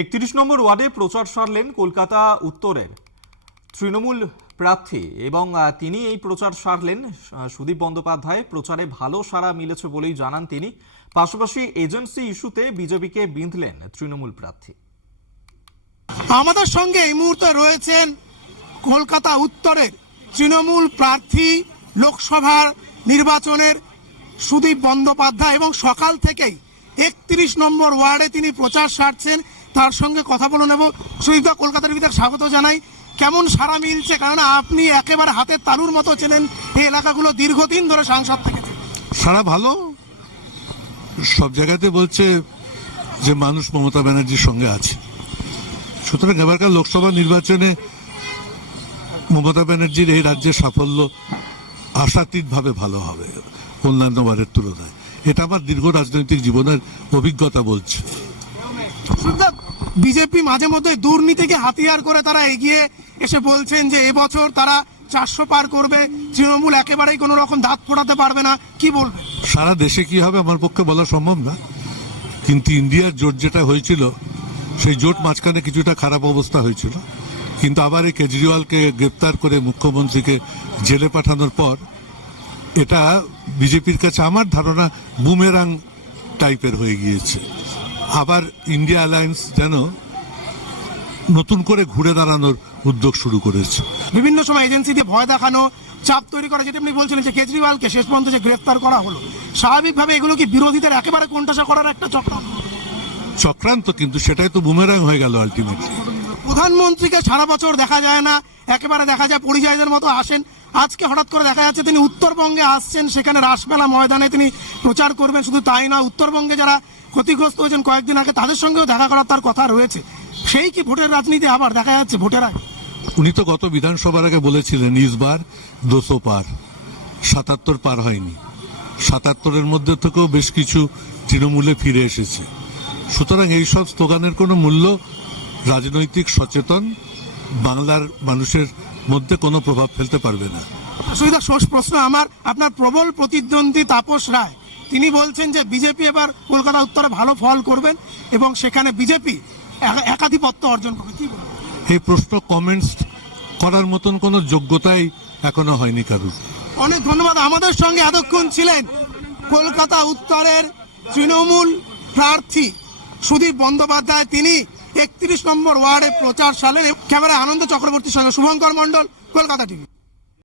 31 নম্বর ওয়ার্ডে প্রচার সারলেন কলকাতা উত্তরের তৃণমূল প্রার্থী এবং তিনি এই প্রচার সারলেন। সুদীপ বন্দ্যোপাধ্যায় প্রচারে ভালো সাড়া মিলেছে বলেই জানান তিনি। পাশাপাশি এজেন্সি ইস্যুতে বিজেপিকে বিঁধলেন তৃণমূল প্রার্থী। আমাদের সঙ্গে এই মুহূর্তে রয়েছেন কলকাতা উত্তরের তৃণমূল প্রার্থী লোকসভার নির্বাচনের সুদীপ বন্দ্যোপাধ্যায় এবং সকাল থেকেই 31 নম্বর ওয়ার্ডে তিনি প্রচার সারছেন। তার সঙ্গে কথা বলে নেব। সুদীপদা, কলকাতার ভিতরে স্বাগত জানাই। কেমন সাড়া মিলছে? কারণ আপনি একেবারে হাতের তালুর মতো চেনেন এই এলাকাগুলো, দীর্ঘদিন ধরে সাংসদ থেকেছেন। সাড়া ভালো, সব জায়গাতে বলছে যে মানুষ মমতা ব্যানার্জির সঙ্গে আছে। সুতরাং এবারকার লোকসভা নির্বাচনে মমতা ব্যানার্জির এই রাজ্যের সাফল্য আশাতীতভাবে ভালো হবে অন্যান্য বারের তুলনায়। এটা আমার দীর্ঘ রাজনৈতিক জীবনের অভিজ্ঞতা বলছে। বিজেপি মাঝে মধ্যে দুর্নীতিকে হাতিয়ার করে তারা এগিয়ে এসে বলছেন যে এবছর তারা 400 পার করবে, তৃণমূল একেবারেই কোনো রকম দাঁত ফোটাতে পারবে না, কি বলবে? সারা দেশে কি হবে আমার পক্ষে বলা সম্ভব না, কিন্তু ইন্ডিয়ার জোট যেটা হয়েছিল সেই জোট মাঝখানে কিছুটা খারাপ অবস্থা হয়েছিল, কিন্তু আবার এই কেজরিওয়ালকে গ্রেপ্তার করে মুখ্যমন্ত্রীকে জেলে পাঠানোর পর এটা বিজেপির কাছে আমার ধারণা বুমেরাং টাইপের হয়ে গিয়েছে। আবার ইন্ডিয়া অ্যালায়েন্স যেন নতুন করে ঘুরে দাঁড়ানোর উদ্যোগ শুরু করেছে। বিভিন্ন সময় এজেন্সি দিয়ে ভয় দেখানো, চাপ তৈরি করা, যেটা আপনি বলছিলেন যে কেজরিওয়ালকে শেষ পর্যন্ত যে গ্রেফতার করা হলো, স্বাভাবিকভাবে এগুলো কি বিরোধীদের একেবারে কোণঠাসা করার একটা চক্রান্ত? কিন্তু সেটাই তো বুমেরাং হয়ে গেল আলটিমেটলি। প্রধানমন্ত্রীকে সারা বছর দেখা যায় না, একেবারে দেখা যায় পরিযায়ীদের মতো আসেন। আজকে হঠাৎ করে দেখা যাচ্ছে তিনি উত্তরবঙ্গে আসছেন, সেখানে রাসমেলা ময়দানে তিনি প্রচার করবেন। শুধু তাই নয়, উত্তরবঙ্গে যারা ক্ষতিগ্রস্ত হয়েছেন কয়েকদিন আগে তাদের সঙ্গেও দেখা করার তার কথা রয়েছে। সেই কি ভোটের রাজনীতি আবার দেখা যাচ্ছে ভোটের আগে? উনি তো গত বিধানসভার আগে বলেছিলেন ইসবার 200 পার, 77 পার হয়নি। 77-এর মধ্যে থেকেও বেশ কিছু তৃণমূলে ফিরে এসেছে। সুতরাং এইসব স্লোগানের কোনো মূল্য রাজনৈতিক সচেতন বাংলার মানুষের মধ্যে কোনো প্রভাব ফেলতে পারবে না। সুবিধা শেষ প্রশ্ন আমার, আপনার প্রবল প্রতিদ্বন্দ্বী তাপস রায় তিনি বলছেন যে বিজেপি এবার কলকাতা উত্তরে ভালো ফল করবেন এবং সেখানে বিজেপি একাধিপত্য অর্জন করবে, কি বলবেন? এই প্রশ্ন কমেন্টস করার মতন কোনো যোগ্যতাই এখনো হয়নি কারুর। অনেক ধন্যবাদ। আমাদের সঙ্গে এতক্ষণ ছিলেন কলকাতা উত্তরের তৃণমূল প্রার্থী সুদীপ বন্দ্যোপাধ্যায়। তিনি 31 নম্বর ওয়ার্ডে প্রচার সারলেন। ক্যামেরায় আনন্দ চক্রবর্তীর সঙ্গে শুভঙ্কর মণ্ডল, কলকাতা টিভি।